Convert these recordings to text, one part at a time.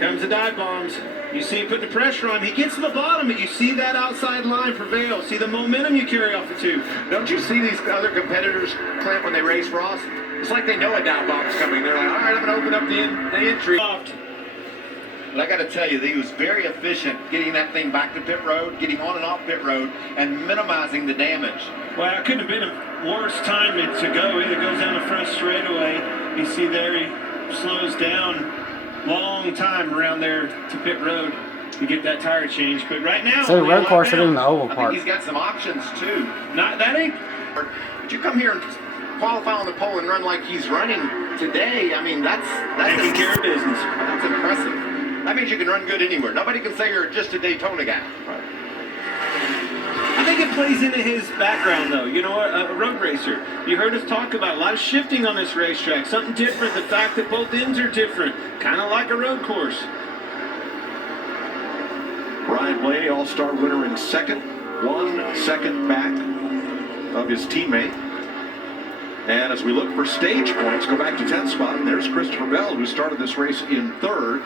Comes the dive bombs. You see him putting the pressure on him. He gets to the bottom, and you see that outside line prevail. See the momentum you carry off the two. Don't you see these other competitors, Clint, when they race Ross? It's like they know a dive bomb's coming. They're like, all right, I'm going to open up the entry. But I got to tell you, he was very efficient getting that thing back to pit road, getting on and off pit road, and minimizing the damage. Well, it couldn't have been a worse time to go. Either goes down the front straightaway. You see there he slows down. Long time around there to pit road to get that tire change. But right now, so the road course is in the oval part. He's got some options too. That ain't. But you come here and qualify on the pole and run like he's running today. I mean, that's taking care of business. That's impressive. That means you can run good anywhere. Nobody can say you're just a Daytona guy. Right. I think it plays into his background, though. You know, a road racer. You heard us talk about a lot of shifting on this racetrack. Something different. The fact that both ends are different. Kind of like a road course. Brian Blaney, all-star winner in second. 1 second back of his teammate. And as we look for stage points, go back to 10th spot. And there's Christopher Bell, who started this race in third.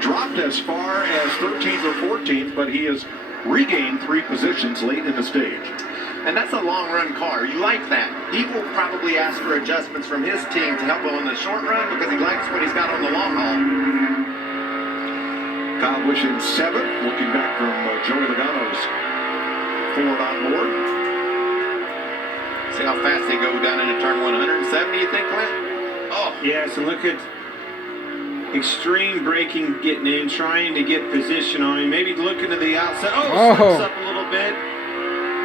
Dropped as far as 13th or 14th, but he has regained 3 positions late in the stage. And that's a long-run car. You like that. He will probably ask for adjustments from his team to help him on the short run because he likes what he's got on the long haul. Kyle Busch in 7th, looking back from Joey Logano's Ford on board. See how fast they go down into turn 170, you think, Clint? Oh. Yeah, so look at extreme braking getting in, trying to get position on him, maybe looking to the outside. Slips up a little bit.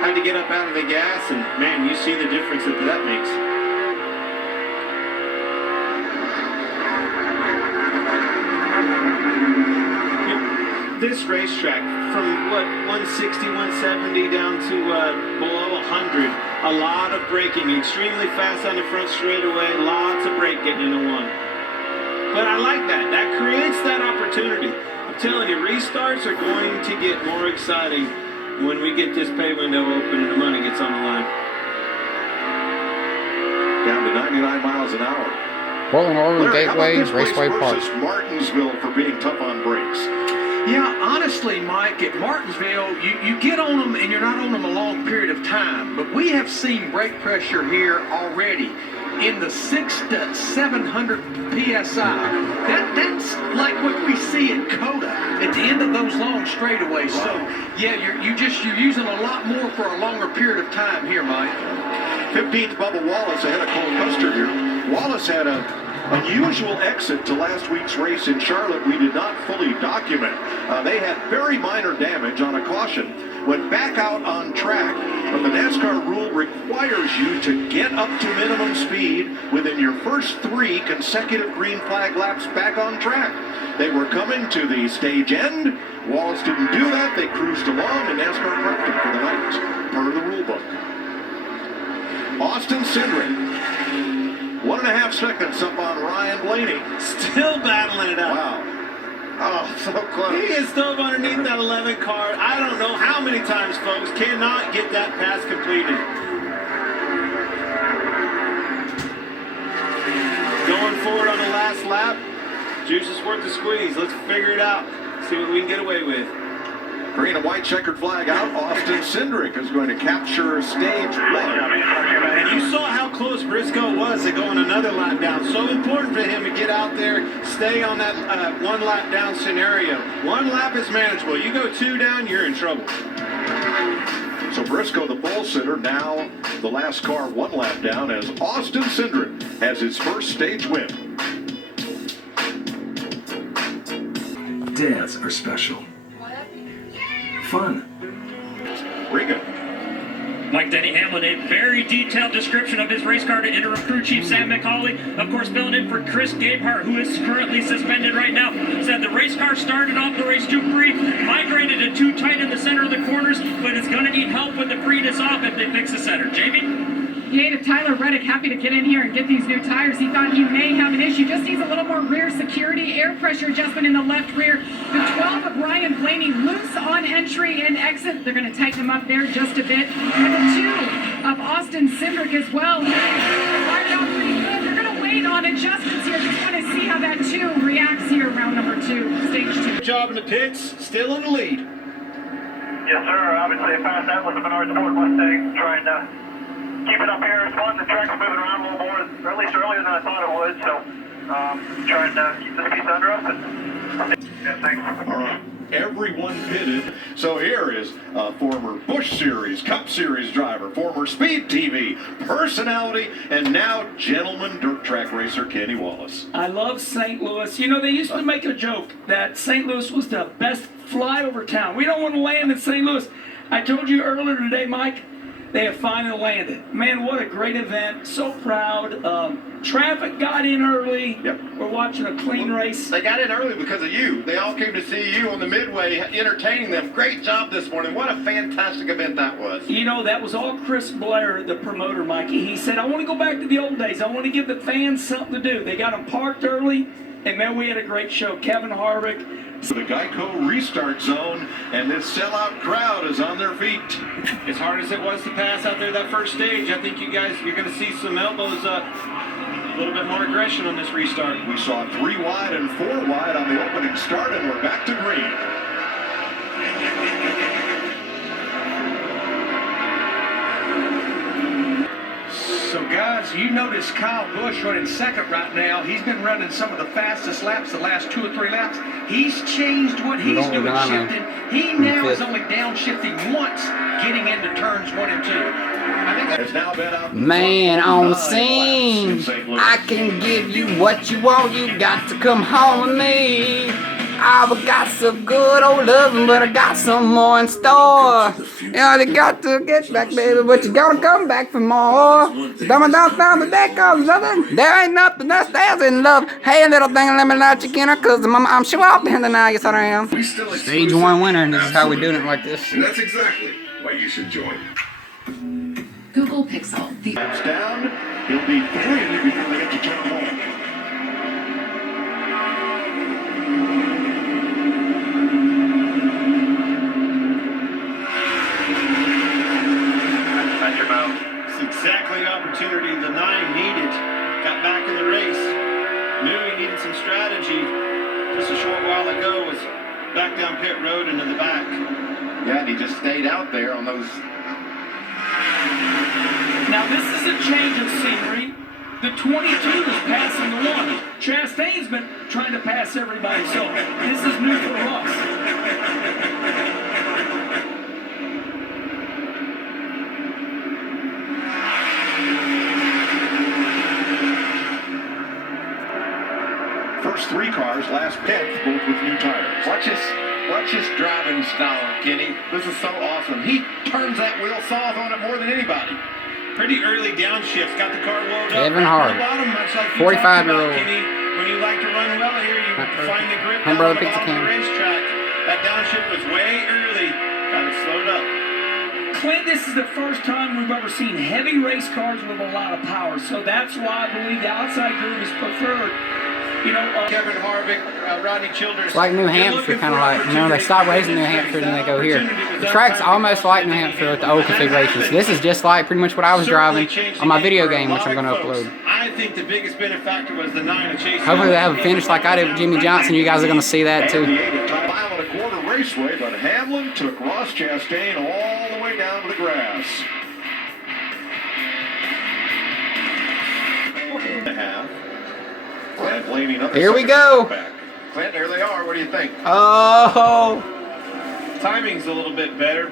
Had to get up out of the gas, and man, you see the difference that makes. This racetrack, from what, 160, 170 down to below 100, a lot of braking, extremely fast on the front straightaway, lots of brake getting into one. But I like that. That creates that opportunity. I'm telling you, restarts are going to get more exciting when we get this pay window open and the money gets on the line. Down to 99 miles an hour. Portland, Oregon Gateway, Raceway Park. Martinsville for being tough on brakes. Yeah, honestly, Mike, at Martinsville, you get on them and you're not on them a long period of time. But we have seen brake pressure here already in the 600 to 700 PSI. That's like what we see at Coda at the end of those long straightaways. So, yeah, you're using a lot more for a longer period of time here, Mike. 15th, Bubba Wallace ahead of Cole Custer here. Wallace had an unusual exit to last week's race in Charlotte we did not fully document. They had very minor damage on a caution. Went back out on track, but the NASCAR rule requires you to get up to minimum speed within your first 3 consecutive green flag laps back on track. They were coming to the stage end. Wallace didn't do that. They cruised along, and NASCAR prepped him for the night, per the rule book. Austin Cindric, 1.5 seconds up on Ryan Blaney. Still battling it out. Wow. Oh, so close. He is dove underneath that 11 car. I don't know how many times, folks, cannot get that pass completed. Going forward on the last lap. Juice is worth the squeeze. Let's figure it out. See what we can get away with. Green and white checkered flag out. Austin Cindric is going to capture stage 1. And you saw how close Briscoe was to going another lap down. So important for him to get out there, stay on that 1 lap down scenario. 1 lap is manageable. You go 2 down, you're in trouble. So Briscoe, the pole sitter, now the last car 1 lap down as Austin Cindric has his first stage win. Dads are special. Fun. Riga. Like Denny Hamlin, a very detailed description of his race car to interim crew chief Sam McCauley, of course filling in for Chris Gabehart, who is currently suspended right now. Said the race car started off the race too free, migrated it too tight in the center of the corners, but it's going to need help with the freeness off if they fix the center. Jamie? Native Tyler Reddick happy to get in here and get these new tires. He thought he may have an issue. Just needs a little more rear security. Air pressure adjustment in the left rear. The 12 of Ryan Blaney loose on entry and exit. They're going to tighten him up there just a bit. And the 2 of Austin Cindric as well. Fired out pretty good. They're going to wait on adjustments here. Just want to see how that 2 reacts here, round number 2, stage job in the pits, still in the lead. Yes, sir. Obviously, past that was the Menards Ford Mustang, trying to keep it up here. It's fun. The track's moving around a little more, or at least earlier than I thought it would. So, trying to keep this piece under us. Yeah, thanks. All right. Everyone pitted. So here is a former Busch Series, Cup Series driver, former Speed TV personality, and now gentleman dirt track racer Kenny Wallace. I love St. Louis. You know, they used to make a joke that St. Louis was the best flyover town. We don't want to land in St. Louis. I told you earlier today, Mike, they have finally landed. Man, what a great event. So proud. Traffic got in early. Yep. We're watching a clean race. They got in early because of you. They all came to see you on the midway, entertaining them. Great job this morning. What a fantastic event that was. You know, that was all Chris Blair, the promoter, Mikey. He said, I want to go back to the old days. I want to give the fans something to do. They got them parked early, and man, we had a great show. Kevin Harvick. The Geico restart zone, and this sellout crowd is on their feet. As hard as it was to pass out there that first stage, I think you guys, you're going to see some elbows up. A little bit more aggression on this restart. We saw 3 wide and 4 wide on the opening start, and we're back to green. So, guys, you notice Kyle Busch running second right now. He's been running some of the fastest laps the last 2 or 3 laps. He's changed what he's doing, shifting. He now is only downshifting once, getting into turns 1 and 2. I think Has now been out Man on 9 laps scene. in St. Louis. I can give you what you want. You got to come home with me. I've got some good old loving, but I got some more in store. You know, you got to get back, baby, but you gotta come back for more. Don't but that goes nothing. There ain't nothing that stands in love. Hey, little thing, let me let you get her, cause I'm sure I'll be in the night. Yes, I am. Stage 1 winner, and this is how we doing it like this. And that's exactly why you should join. Google Pixel. The Laps down, he'll be 3 before they get to turn 1. It's exactly the opportunity the 9 needed. Got back in the race. Knew he needed some strategy. Just a short while ago was back down pit road into the back. Yeah, and he just stayed out there on those. Now, this is a change of scenery. The 22 is passing the 1. Chastain's been trying to pass everybody, so this is new for us. First 3 cars, last 10th, both with new tires. Watch his driving style, Kenny. This is so awesome. He turns that wheel soft on it more than anybody. Pretty early downshift. Got the car loaded up. Kevin right Harvick, on the bottom, much like you 45-year-old. talked about, Kenny. When you like to run well here, you find the grip My down brother the picks a bottom of the can. racetrack. That downshift was way early. Got it slowed up. Clint, this is the first time we've ever seen heavy race cars with a lot of power, so that's why I believe the outside groove is preferred. You know, Kevin Harvick, Rodney Childers. It's like New Hampshire, kind of like, you know, they stop racing New Hampshire and then they go here. The track's almost like New Hampshire with the old configurations. This is just like pretty much what I was driving on my video game, which I'm going to upload. I think the biggest benefactor was the 9 of Chase. Hopefully they have a finish like I did with Jimmy Johnson. You guys are going to see that too. 5.25 Raceway, but Hamlin took Ross Chastain all the way down to the grass. Here we go. Clint, there they are. What do you think? Oh. Timing's a little bit better.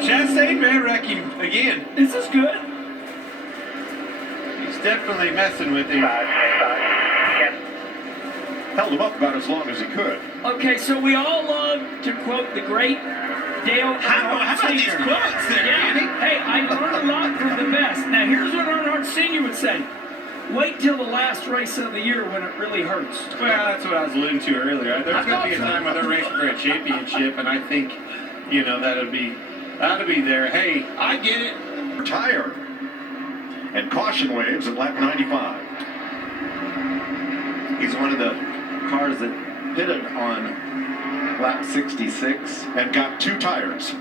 Chastain may wreck him again. this is good. He's definitely messing with him. Held him up about as long as he could. Okay, so we all love to quote the great Dale How Earnhardt about these Sr. quotes there, Yeah. Danny? Hey, I learned a lot from the best. Now, here's what Earnhardt Sr. would say. Wait till the last race of the year when it really hurts. Well, that's what I was alluding to earlier. There's going to be a time when they're racing for a championship, and I think, you know, that'll be there. Hey, I get it. Tire. And caution waves at lap 95. He's one of the cars that pitted on lap 66 and got 2 tires. Hit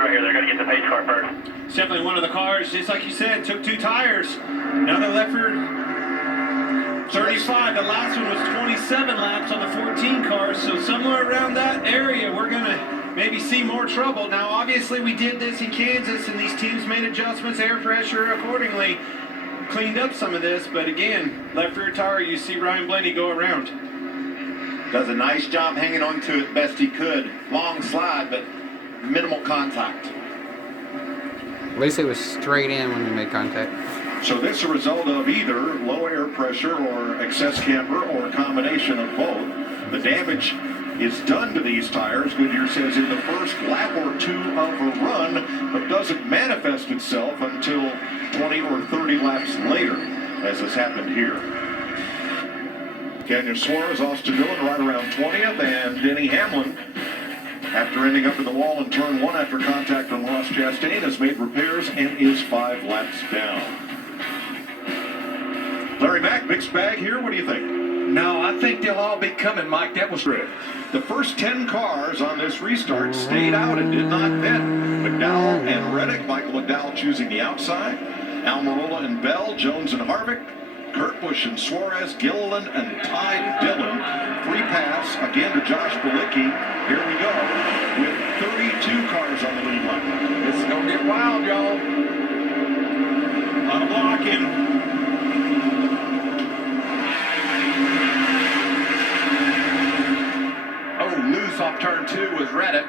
right here. They're going to get the pace car first. It's definitely one of the cars, just like you said, took 2 tires. Now they're left for 35. The last one was 27 laps on the 14 cars, so somewhere around that area, we're going to maybe see more trouble. Now, obviously, we did this in Kansas, and these teams made adjustments, air pressure accordingly, cleaned up some of this. But again, left rear tire, you see Ryan Blaney go around. Does a nice job hanging on to it best he could. Long slide, but minimal contact. At least it was straight in when we made contact. So this is a result of either low air pressure or excess camber or a combination of both. The damage is done to these tires, Goodyear says, in the first lap or two of a run, but doesn't manifest itself until 20 or 30 laps later, as has happened here. Canyon Suarez, Austin Dillon right around 20th, and Denny Hamlin, after ending up in the wall in turn one after contact on Ross Chastain, has made repairs and is 5 laps down. Larry Mack, mixed bag here. What do you think? No, I think they'll all be coming, Mike. That was great. The first 10 cars on this restart stayed out and did not pit. McDowell and Reddick, Michael McDowell choosing the outside, Almirola and Bell, Jones and Harvick, Kurt Busch and Suarez, Gilliland and Ty Dillon. Free pass again to Josh Bilicki. Here we go with 32 cars on the lead line. This is going to get wild, y'all. A lot of blocking. Oh, loose off turn 2 was Reddick.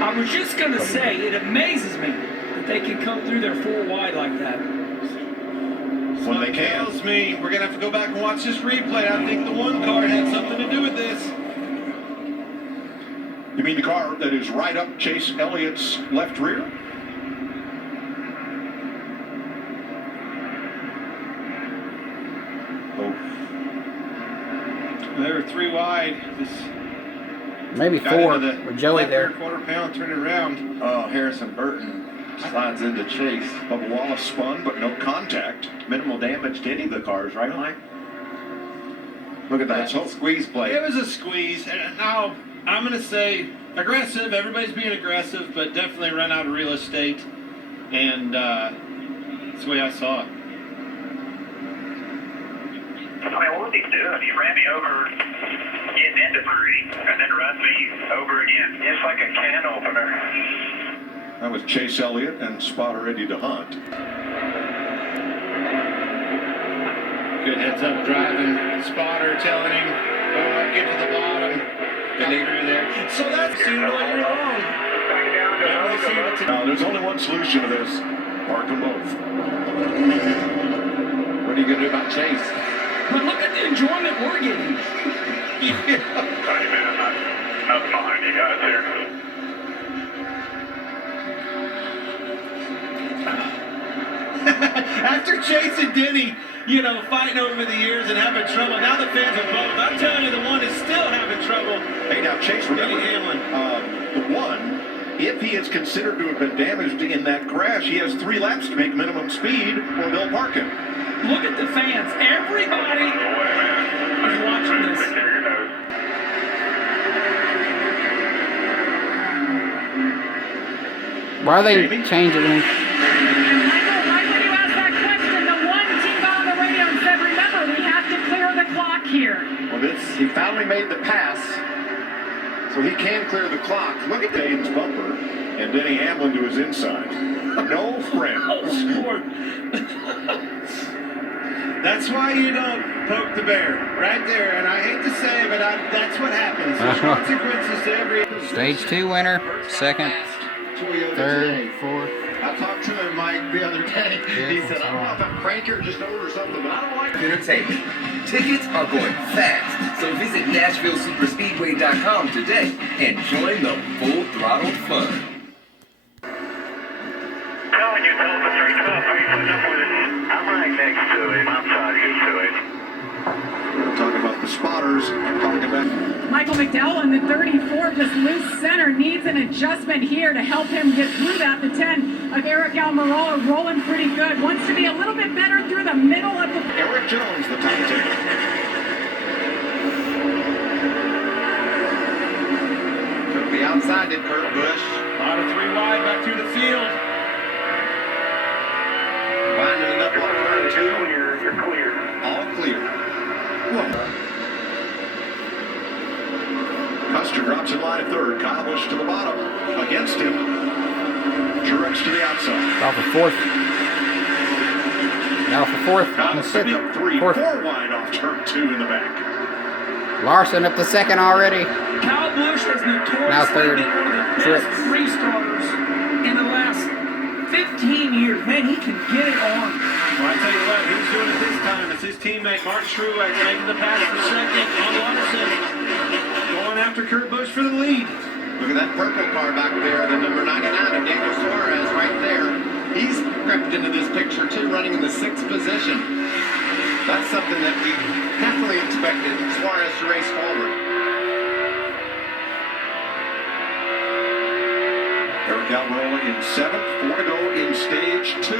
I was just going to say, it amazes me that they can come through there 4 wide like that. When they can. Tells me we're going to have to go back and watch this replay. I think the one car had something to do with this. You mean the car that is right up Chase Elliott's left rear? Oh. They were 3 wide. This Maybe got 4 into the with Joey left rear there. quarter pound, turning around. Oh, Harrison Burton slides into Chase. Bubba Wallace spun, but no contact. Minimal damage to any of the cars, right, Mike? Look at that. Let's hope. Squeeze play. It was a squeeze. And now, I'm going to say aggressive. Everybody's being aggressive, but definitely run out of real estate. And that's the way I saw it. I mean, what was he doing? He ran me over getting into 3 and then run me over again. It's like a can opener. That was Chase Elliott and spotter Eddie DeHunt. Good heads up driving. Spotter telling him, get to the bottom. Got through there. So that's seen all year long. Definitely seen it Now, there's only one solution to this. Park them both. What are you going to do about Chase? But look at the enjoyment we're getting. Sorry, man, I'm behind you guys here. After Chase and Denny, fighting over the years and having trouble, now the fans are both. I'm telling you, the one is still having trouble. Hey, now, Chase, remember, Denny Hamlin. the one, if he is considered to have been damaged in that crash, he has 3 laps to make minimum speed, or they'll park him. Look at the fans. Everybody is watching this. Why are they changing it? And Michael, right when you asked that question, the one team got on the radio and said, remember, we have to clear the clock here. Well, he finally made the pass, so he can clear the clock. Look at Dane's bumper and Denny Hamlin to his inside. No friends. That's why you don't poke the bear. Right there. And I hate to say it, but that's what happens. There's consequences to every... Stage 2 winner, 2nd, 3rd, 4th. I talked to him, Mike, the other day. He said, I don't know if I'm cranky or just old or something, but I don't like entertainment. Tickets are going fast, so visit NashvilleSuperspeedway.com today and join the full throttle fun. Telling you, tell the straight up. How you putting up with it? I'm right next to him. I'm sorry to it. Talking about the spotters, talking about... Michael McDowell in the 34, just loose center, needs an adjustment here to help him get through that. The 10 of Eric Almirola rolling pretty good. Wants to be a little bit better through the middle of the... Eric Jones, the top 10. Took the outside, did Kurt Busch. A lot of 3 wide back through the field. Truex to the outside. Off for fourth. Now for fourth. Now And picking up three, fourth. 4 wide off turn 2 in the back. Larson up to second already. Kyle Busch has Now notoriously third. been one of the Truex. best restarters in the last 15 years. Man, he can get it on. Well, I tell you what, who's doing it this time? It's his teammate Martin Truex making the pass for second on Larson. Going after Kurt Busch for the lead. Look at that purple car back there, the number 99 of Daniel Suarez right there. He's crept into this picture too, running in the 6th position. That's something that we definitely expected Suarez to race forward. Eric Almirola in 7th, 4 to go in stage 2.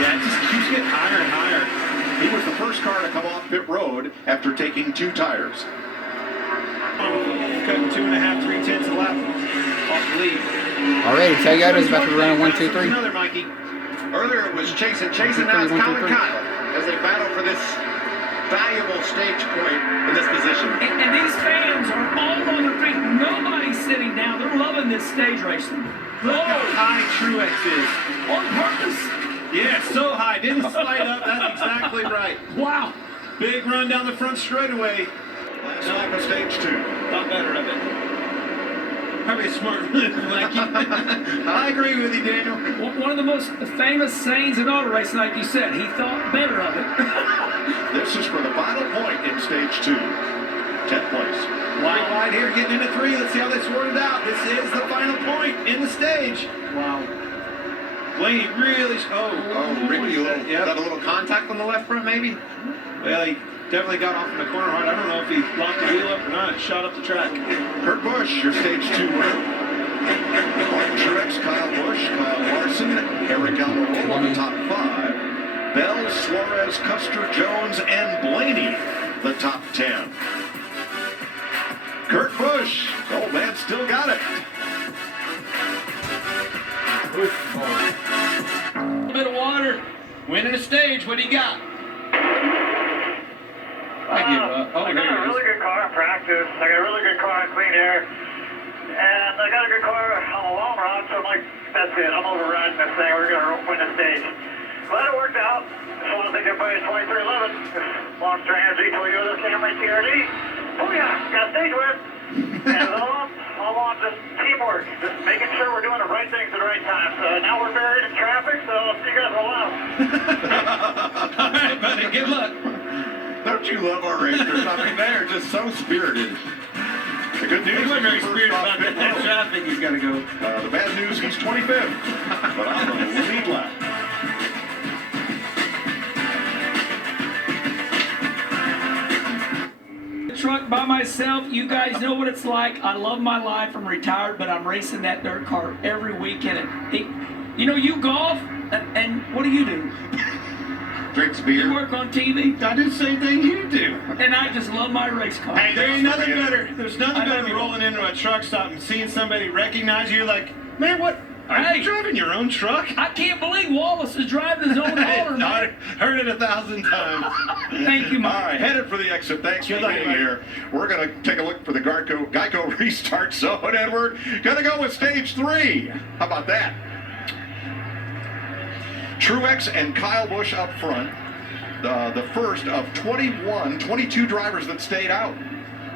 Yeah, it just keeps getting higher and higher. He was the first car to come off pit road after taking 2 tires. Cutting 2.5, 3/10 a lap off the lead. Already, Toyota's about to run 1, 2, 3. Another Mikey. Earlier it was chase, now it's 1, 2, 3, 1, 2, Colin 3. Kyle as they battle for this valuable stage point in this position. And these fans are all on their feet. Nobody's sitting down. They're loving this stage racing. Look how high Truex is. On purpose. Yeah, so high. Didn't slide up. That's exactly right. Wow. Big run down the front straightaway. Last lap of stage 2. Thought better of it. Probably a smart move, Mikey. I agree with you, Daniel. One of the most famous sayings in auto racing, like you said, he thought better of it. This is for the final point in stage 2. 10th place. Wide here, getting into 3. Let's see how they sort it out. This is the final point in the stage. Wow. Blaney really. Ricky, Yep. got a little contact on the left front, maybe? Well, he definitely got off in the corner hard. I don't know if he locked the wheel up or not. It shot up the track. Kurt Busch, your stage 2 winner. Martin Truex, Kyle Busch, Kyle Larson, Eric Almirola, the top 5. Bell, Suarez, Custer, Jones, and Blaney, the top 10. Kurt Busch, old man still got it. A little bit of water. Winning a stage. What do you got? I give up. Oh, I there got a it really is. good car in practice. I got a really good car in clean air. And I got a good car on the long run, so I'm like, that's it. I'm overriding this thing. We're going to win the stage. Glad it worked out. Just want to thank everybody at 2311. Monster Energy Toyota Camry TRD. Oh yeah, got a stage win. And all on just teamwork. Just making sure we're doing the right things at the right time. So now we're buried in traffic, so I'll see you guys in a while. All right, buddy. Good luck. Don't you love our racers? I mean, they're just so spirited. The good news He wasn't very is the spirited first about off pit that road. traffic he's got to go. The bad news, he's 25th, but on the lead lap. Truck by myself, you guys know what it's like. I love my life. I'm retired, but I'm racing that dirt car every weekend. You know, you golf, and what do? Drinks You beer. work on TV, I do the same thing you do. and I just love my race car. Hey, there ain't nothing better. There's nothing I better love than you. rolling into a truck stop and seeing somebody recognize you like, man, what? Are Hey. you driving your own truck? I can't believe Wallace is driving his own hauler, I man. heard it 1,000 times. Thank you, All Mike. right, headed for the exit. Thanks for Good luck, being Mike. here. We're going to take a look for the Geico restart zone, and we're going to go with stage 3. How about that? Truex and Kyle Busch up front. The first of 22 drivers that stayed out.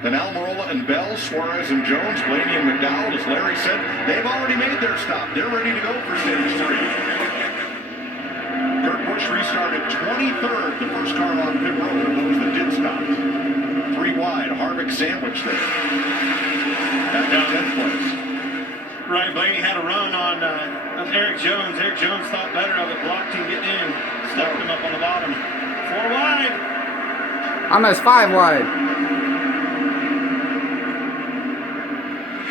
Then Almirola and Bell, Suarez and Jones, Blaney and McDowell, as Larry said, they've already made their stop. They're ready to go for stage 3. Kurt Busch restarted 23rd, the first car on pit road of those that did stop. 3 wide, Harvick sandwiched there. Back in 10th place. Ryan Blaney had a run on Eric Jones. Eric Jones thought better of it, blocked him getting in, stuck him up on the bottom. 4 wide. Almost 5 wide.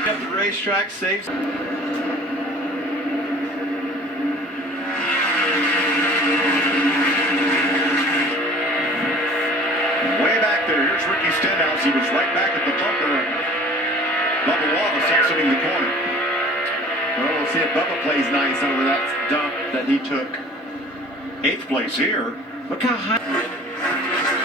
Got the racetrack saves. Way back there, here's Ricky Stenhouse. He was right back at the bumper. Bubba Wallace exiting the corner. Well, we'll see if Bubba plays nice over that dump that he took. 8th place here. Look how high.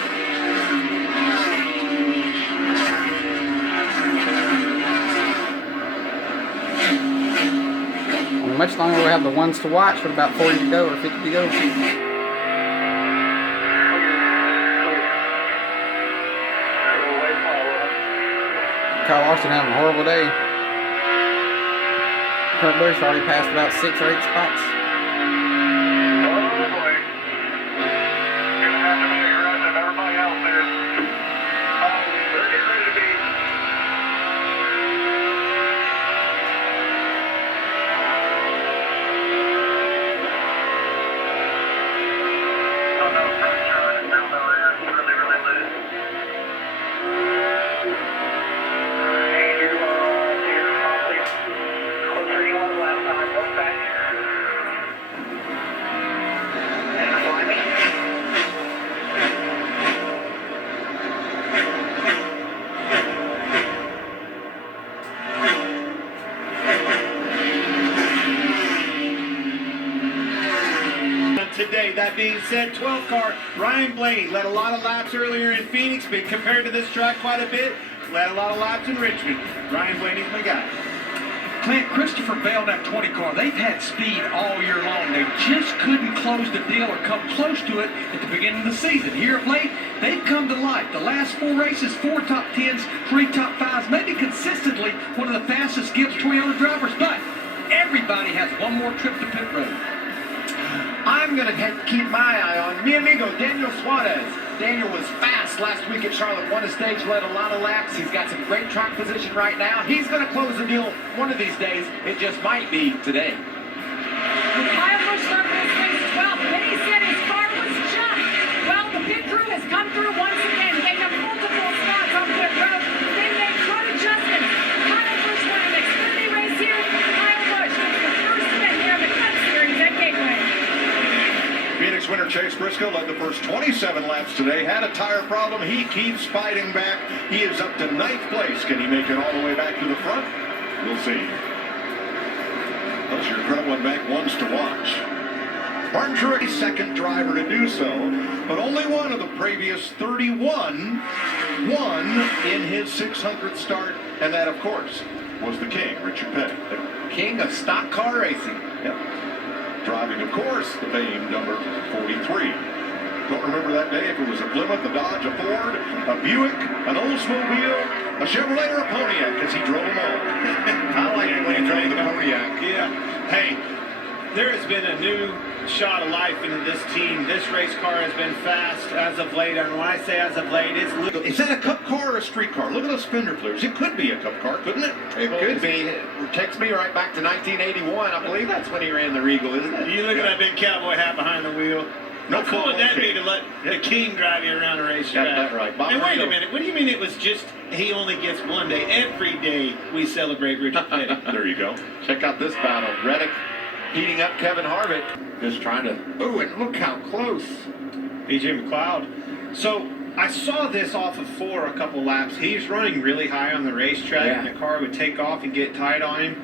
much longer. We'll have the ones to watch with about 40 to go or 50 to go. Kyle Larson having a horrible day. Kurt Busch already passed about 6 or 8 spots. Today, that being said, 12 car Ryan Blaney led a lot of laps earlier in Phoenix, but compared to this track quite a bit, led a lot of laps in Richmond. Ryan Blaney's my guy. Clint, Christopher Bell, that 20 car, they've had speed all year long. They just couldn't close the deal or come close to it at the beginning of the season. Here of late, they've come to life. The last 4 races, 4 top 10s, 3 top 5s, maybe consistently one of the fastest Gibbs Toyota drivers, but everybody has one more trip to pit road. I'm going to keep my eye on mi amigo, Daniel Suarez. Daniel was fast last week at Charlotte, won a stage, led a lot of laps. He's got some great track position right now. He's going to close the deal one of these days. It just might be today. Kyle Busch started this race 12th. Then he said his car was junk. Well, the pit crew has come through once again. They have multiple spots on pit road. They made road adjustments. Kyle Busch won an Xfinity race here. Kyle Busch gets the first win here in the Cup Series at Gateway. Phoenix winner Chase Briscoe led the first 27 laps today. Had a tire problem. He keeps fighting back. He is up to 9th place. Can he make it all the way back to the front? We'll see. Those are your front one back ones to watch. Martin Truex, second driver to do so, but only one of the previous 31 won in his 600th start, and that, of course, was the king, Richard Petty. The king of stock car racing. Yep. Driving, of course, the famed number 43. Don't remember that day if it was a Plymouth, a Dodge, a Ford, a Buick, an Oldsmobile, a Chevrolet, or a Pontiac, because he drove them all. I like it when he drove the Pontiac. Yeah. Hey, there has been a new shot of life into this team. This race car has been fast as of late, and when I say as of late, it's little. Is that a cup car or a street car? Look at those fender flares. It could be a cup car, couldn't it? It could be. It takes me right back to 1981. I believe that's when he ran the Regal, isn't it? You look at that big cowboy hat behind the wheel. No, How cool would that be to let the king drive you around a racetrack? Got that right. Bob And wait a Regal. minute, what do you mean it was just he only gets one day? Every day we celebrate Richard Petty. There you go. Check out this battle. Reddick heating up Kevin Harvick. Just trying to... Ooh, and look how close. BJ McLeod. So I saw this off of 4 a couple laps. He's running really high on the racetrack, and the car would take off and get tight on him.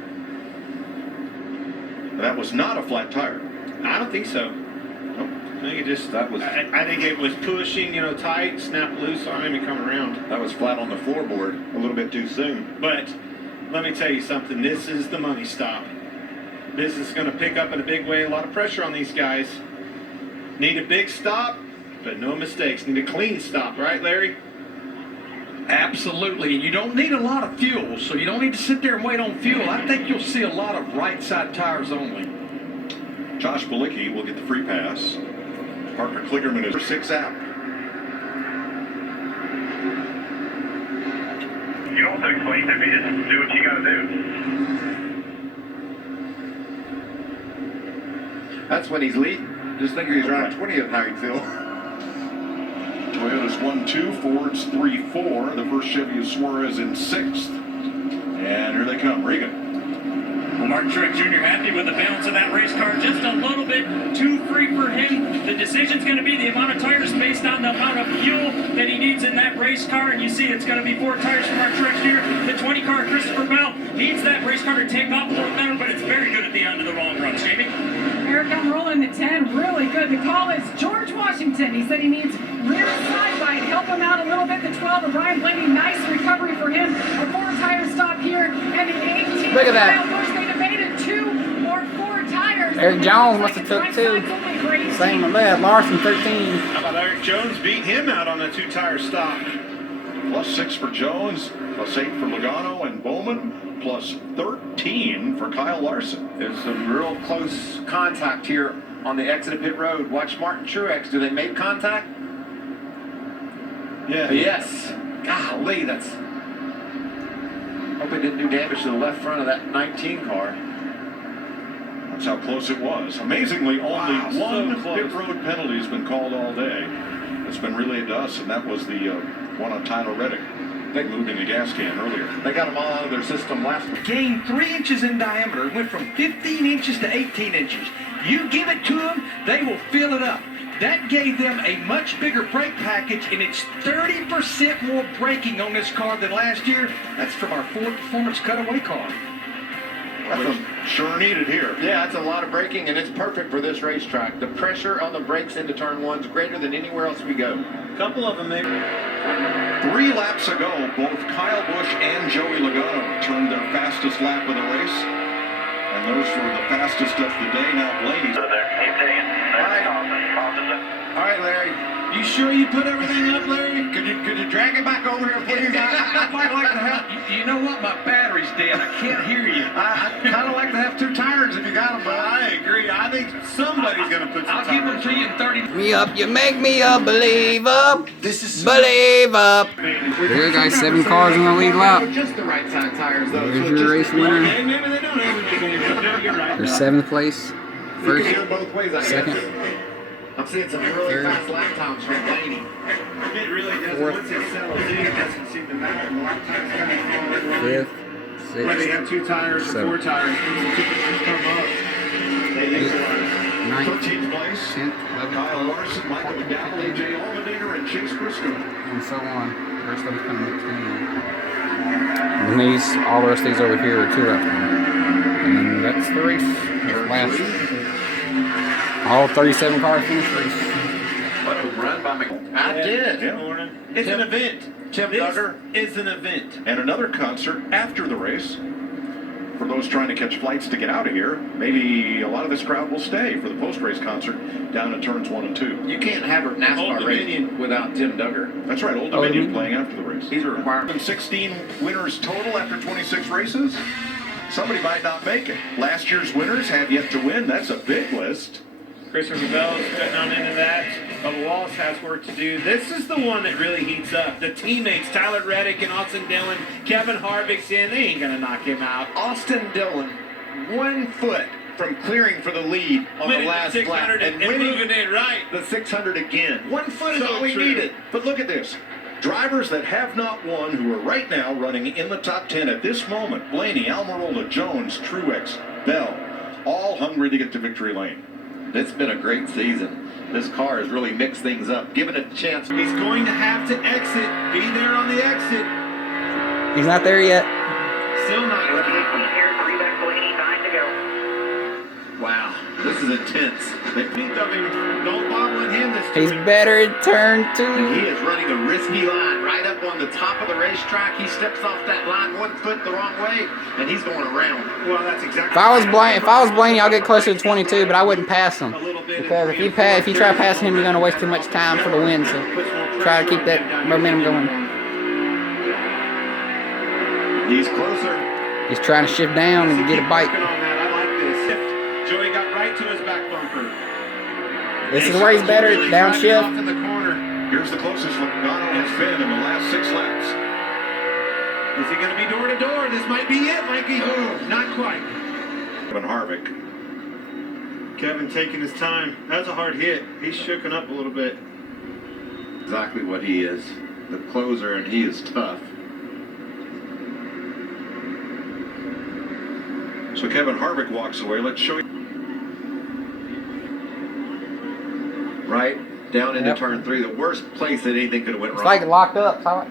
That was not a flat tire. I don't think so. Nope. I think it just... That was... I think it was pushing, tight, snap loose on him and come around. That was flat on the floorboard. a little bit too soon. But let me tell you something. This is the money stop. This is going to pick up in a big way. A lot of pressure on these guys. Need a big stop, but no mistakes. Need a clean stop, right, Larry? Absolutely, and you don't need a lot of fuel, so you don't need to sit there and wait on fuel. I think you'll see a lot of right-side tires only. Josh Bilicki will get the free pass. Parker Kligerman is for 6 out. You don't have to explain to me, just do what you gotta do. That's when he's leading. Just think he's around 20th Harringsville. Toyota's 1-2, Ford's 3-4. The first Chevy is Suarez in 6th. And here they come, Regan. Well, Martin Truex Jr. happy with the balance of that race car. Just a little bit too free for him. The decision's going to be the amount of tires based on the amount of fuel that he needs in that race car. And you see it's going to be 4 tires for Martin Truex Jr. The 20 car, Christopher Bell, needs that race car to take off a little better, but it's very good at the end of the long runs. Jamie? Eric, I'm rolling the 10. Really good. The call is George Washington. He said he needs rear side bite. Help him out a little bit. The 12 of Ryan Blaney. Nice recovery for him. A 4 tire stop here. And the 18 Look at that. Kyle Busch, they debated 2 or 4 Eric Jones must have took 2. Same with that. Larson 13. How about Eric Jones beat him out on a 2-tire stop? +6 for Jones, +8 for Logano and Bowman, +13 for Kyle Larson. There's some real close contact here on the exit of pit road. Watch Martin Truex. Do they make contact? Yeah. Yes. Golly, that's... Hope it didn't do damage to the left front of that 19 car. That's how close it was. Amazingly, only one so pit road penalty has been called all day. It's been relayed to us, and that was the one on Tyler Reddick. They moving the gas can earlier. They got them all out of their system last week. Gained 3 inches in diameter, went from 15 inches to 18 inches. You give it to them, they will fill it up. That gave them a much bigger brake package, and it's 30% more braking on this car than last year. That's from our Ford Performance Cutaway car. That's sure needed here. Yeah, that's a lot of braking, and it's perfect for this racetrack. The pressure on the brakes into turn 1 is greater than anywhere else we go. A couple of them, maybe. 3 laps ago, both Kyle Busch and Joey Logano turned their fastest lap of the race. And those were the fastest of the day. Now Blaney's. Keep digging. All right, Larry. You sure you put everything up, Larry? Could you drag it back over here, please? I might like to have. You know what? My battery's dead. I can't hear you. I kind of like to have 2 tires if you got them, bud. I agree. I think somebody's going to put some I'll give them to you in 30. Me up, you make me a believer. Believe up. There, guys, 7 cars in the lead lap. Just the right side tires, though. There's your race winner. Okay, maybe they don't have anything. No, you're right. There's 7th place. You First, can go both ways, I guess. second. I'm seeing some really fast lap times from Blaney. It really doesn't. Once it settles in, it doesn't seem to matter. The lap times kind of fall in line. 5th, Whether you 6th, have 2 tires or 4 tires, once the temperatures come up, they equalize. 9th, 13th place, 10th, 11th, Kyle 12th, Larson, Michael McDowell, AJ Allmendinger, and Chase Briscoe. and so on. The rest of them kind of mixed in there. And these, all the rest of these over here are 2 laps. And that's the race. That's last. All 37 cars finished race. What a run by McDowell. I did. Yeah. It's an event. Tim This Duggar. is an event. And another concert after the race. For those trying to catch flights to get out of here, maybe a lot of this crowd will stay for the post-race concert down at turns 1 and 2. You can't have a Old NASCAR race Dominion. without Tim Duggar. That's right, Old Old Dominion Dominion. playing after the race. He's a requirement. 16 winners total after 26 races. Somebody might not make it. Last year's winners have yet to win. That's a big list. Christopher Bell is getting on into that. Bubba Wallace has work to do. This is the one that really heats up. The teammates, Tyler Reddick and Austin Dillon, Kevin Harvick's in. They ain't going to knock him out. Austin Dillon, 1 foot from clearing for the lead on Winning the last lap 600 and winning moving it right. the 600 again. 1 foot is So all he true. needed. But look at this. Drivers that have not won who are right now running in the top 10 at this moment. Blaney, Almirola, Jones, Truex, Bell, all hungry to get to victory lane. It's been a great season. This car has really mixed things up, given it a chance. He's going to have to exit. Be there on the exit. He's not there yet. Still not going to happen. Wow, this is intense. They think of him. Don't bobble him this He's time. better at turn 2. He is running a risky line right up on the top of the racetrack. He steps off that line 1 foot the wrong way, and he's going around. Well, that's exactly. If I was Blaney, I'll get closer to 22, but I wouldn't pass him. Because if you try passing him, you're going to waste too much time for the win. So try to keep that momentum going. He's closer. He's trying to shift down and get a bite. Working on that. I like this. Joey got right to his back bumper. This is where he's better. Really driving Downshift. off in the corner. Here's the closest Logano has been in the last 6 laps. Is he going to be door to door? This might be it, Mikey. Oh, not quite. Kevin Harvick. Kevin taking his time. That's a hard hit. He's shooken up a little bit. Exactly what he is. The closer, and he is tough. So Kevin Harvick walks away. Let's show you. Right down into Yep. turn 3. The worst place that anything could have went It's wrong. like it locked up. Tyler.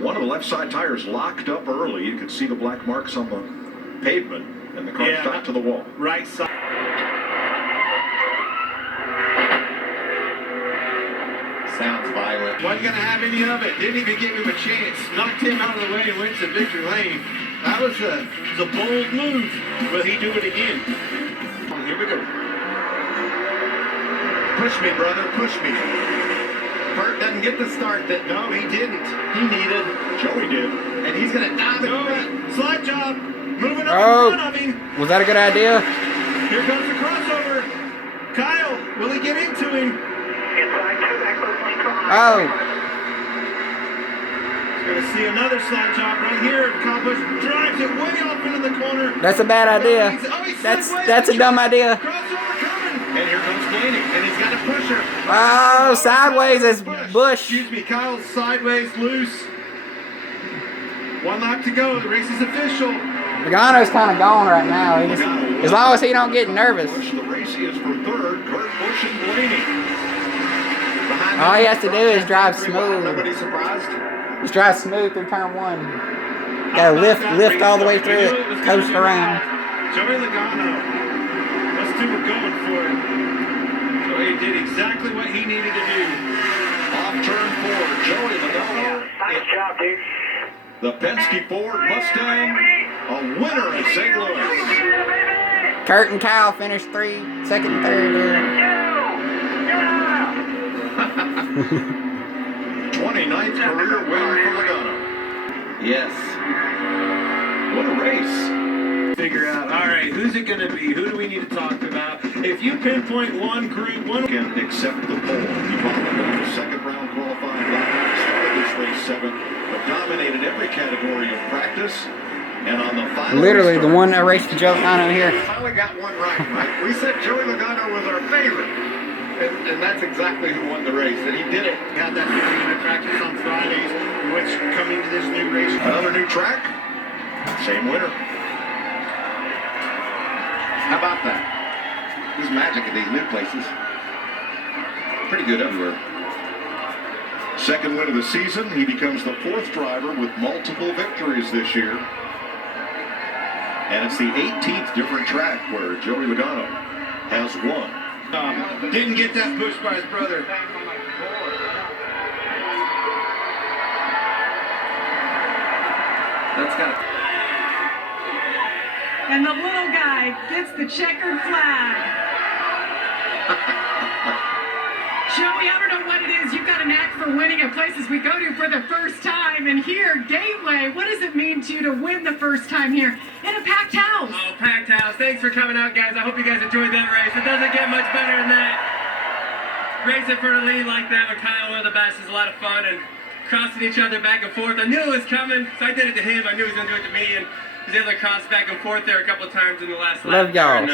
One of the left side tires locked up early. You could see the black marks on the pavement, and the car Yeah. stopped to the wall. Right side. Sounds violent. Wasn't going to have any of it. Didn't even give him a chance. Knocked him out of the way and went to victory lane. That was a bold move. Will he do it again? Here we go. Push me, brother, push me. Bert doesn't get the start that, no, he didn't. He needed. Joey did. And he's going to dive in front. Slide job. Moving up Oh. in front of him. Was that a good idea? Here comes the crossover. Kyle, will he get into him? Inside two, back close lane 12. Oh. Going to see another slide job right here. Kyle Busch drives it way off into the corner. That's a bad idea. That's a dumb idea. Crossover coming. And here comes Blaney. And he's got a pusher. Oh, sideways is Bush. Excuse me, Kyle's sideways loose. 1 lap to go. The race is official. Logano's kind of gone right now. He just, as long as he don't get nervous. Busch, the race is for third. Kurt Busch and Blaney. All he has to do is drive smooth. Nobody surprised. Just drive smooth through turn 1. Gotta lift all the way through it. Coast around. Joey Logano. Those two were going for it. Joey did exactly what he needed to do. Off turn 4, Joey Logano. Nice job, dude. The Penske Ford Mustang, a winner at St. Louis. Kurt and Kyle finished second and third. 29th career win for Logano. Yes. What a race. Figure out, all right, who's it going to be? Who do we need to talk about? If you pinpoint one group, one Can accept the pole. He followed on the second round qualifying lap. Started this race 7th, but dominated every category of practice. And on the final Literally the one that raced the Joe Logano here. Finally got one right, Mike. We said Joey Logano was our favorite. And that's exactly who won the race. And he did it. Got that 15-minute practice on Fridays, which coming to this new race. Another new track, same winner. How about that? There's magic at these new places. Pretty good everywhere. Second win of the season, he becomes the 4th driver with multiple victories this year. And it's the 18th different track where Joey Logano has won. Didn't get that push by his brother. That's got it. And the little guy gets the checkered flag. Joey, I don't know what it is. You've got a knack for winning at places we go to for the first time. And here, Gateway, what does it mean to you to win the first time here in a packed house? Oh, packed house. Thanks for coming out, guys. I hope you guys enjoyed that race. It doesn't get much better than that. Racing for a lead like that with Kyle, one of the best, is a lot of fun. And crossing each other back and forth. I knew it was coming, so I did it to him. I knew he was going to do it to me. And he was able to cross back and forth there a couple of times in the last lap. Love y'all.